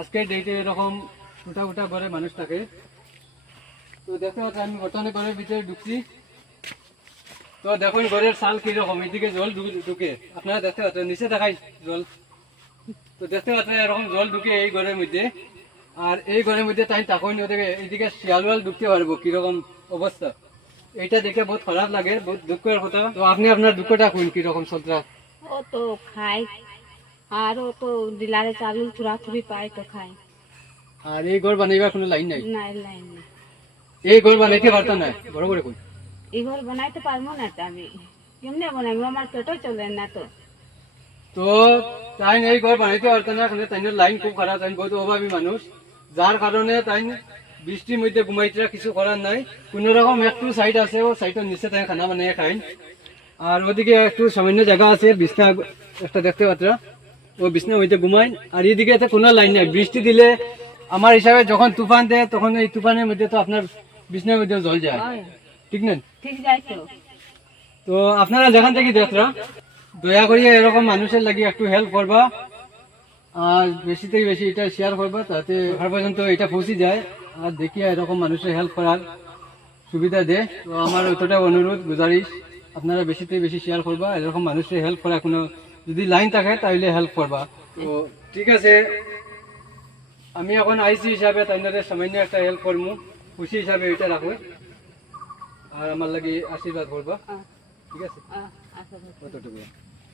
আজকে ডেটে এরকম উঠা উঠা ঘরে মানুষ থাকে। তো দেখতে পাচ্ছি আমি বর্তমানে ঘরের ভিতরে ঢুকছি। তো দেখুন ঘরের চাল কিরকম, এদিকে জল ঢুকে, আপনারা দেখতে পাচ্ছেন, নিচে দেখাই জল। তো দেখতে পাচ্ছেন এরকম জল ঢুকে এই ঘরের মধ্যে। আর এই ঘরের মধ্যে তাই তখন ওদেরকে এইদিকে শিয়াল ঢুকতে পারবো, কিরকম অবস্থা। এইটা দেখে বহুত খারাপ লাগে, বহুত দুঃখের কথা। তো আপনি আপনার দুঃখটা কোন কিরকম সন্ত্রা? ও তো খায়, আর ও তো ডিলারে চালু চুরাচুরি পায় তো খায়। আর এই ঘর বানাইবার কোনো লাইন নাই? না লাইন না, এই ঘর বানাইতে পারতো না, বড় করে কই। এই ঘর বানাইতে পারবো না তো আমি, কেমনে বানাবো, আমার পেটও চলে না তো। তো তাই এই ঘর বানাইতে পারতো না, তাই লাইন খুব খারাপ, তাই বহুত অভাবী মানুষ, যার কারণে তাই বৃষ্টির মধ্যে ঘুমাইতে কিছু করার নাই। কোন রকম একটু সাইড আছে, ও সাইডের নিচে তাই খানা বানিয়ে খাই। আর ওদিকে একটু সামান্য জায়গা আছে, বিছনা একটা দেখতে পাত্র, ও বিছনার মধ্যে ঘুমাই। আর এদিকে কোনো লাইন নাই, বৃষ্টি দিলে আমার হিসাবে যখন তুফান দেয় তখন এই তুফানের মধ্যে তো আপনার বিছনার মধ্যে জল যায়, ঠিক না? ঠিক যায় তো। তো আপনারা যেখান থেকে দেখরা, দয়া করিয়া এরকম মানুষের লাগি একটু হেল্প করবা, আর বেশি থেকে বেশি এটা শেয়ার করবা, তাতে আর পর্যন্ত এটা পৌঁছে যায়। আর দেখিয়া এরকম মানুষের হেল্প করার সুবিধা দে। তো আমার অতটা অনুরোধ গুজারিশ, আপনারা বেশি থেকে বেশি শেয়ার করবা, এরকম মানুষের হেল্প করা কোনো যদি লাইন থাকে তাহলে হেল্প করবা। তো ঠিক আছে, আমি এখন আইসি হিসাবে তাইনাদের সামান্য একটা হেল্প করবো, খুশি হিসাবে এটা রাখো, আর আমার লাগি আশীর্বাদ করবা, ঠিক আছে? আচ্ছা। কতটুকু